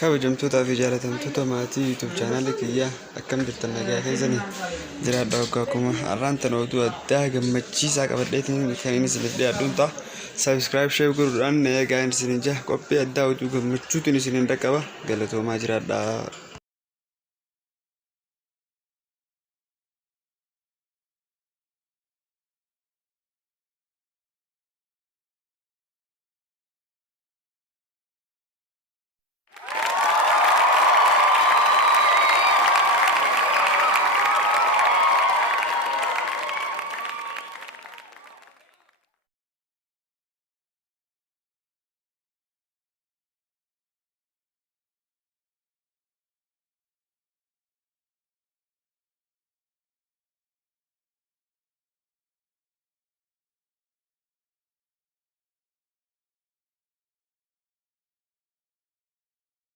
kabajamtoota fi jaalatamtoota maatii YouTube channel kiyyaa akkam jirtan nagaa keessanii jiraadha waggaa akkuma har'aan tan oduu addaa gammachiisaa qabadheetiin kan inni isiniif dhiyaadhuun ta'a. Subscribe share godhuudhaan eegaa isiniin jaa qophii addaa oduu gammachuutiin isiniin dhaqqaba galatoomaa jiraadha.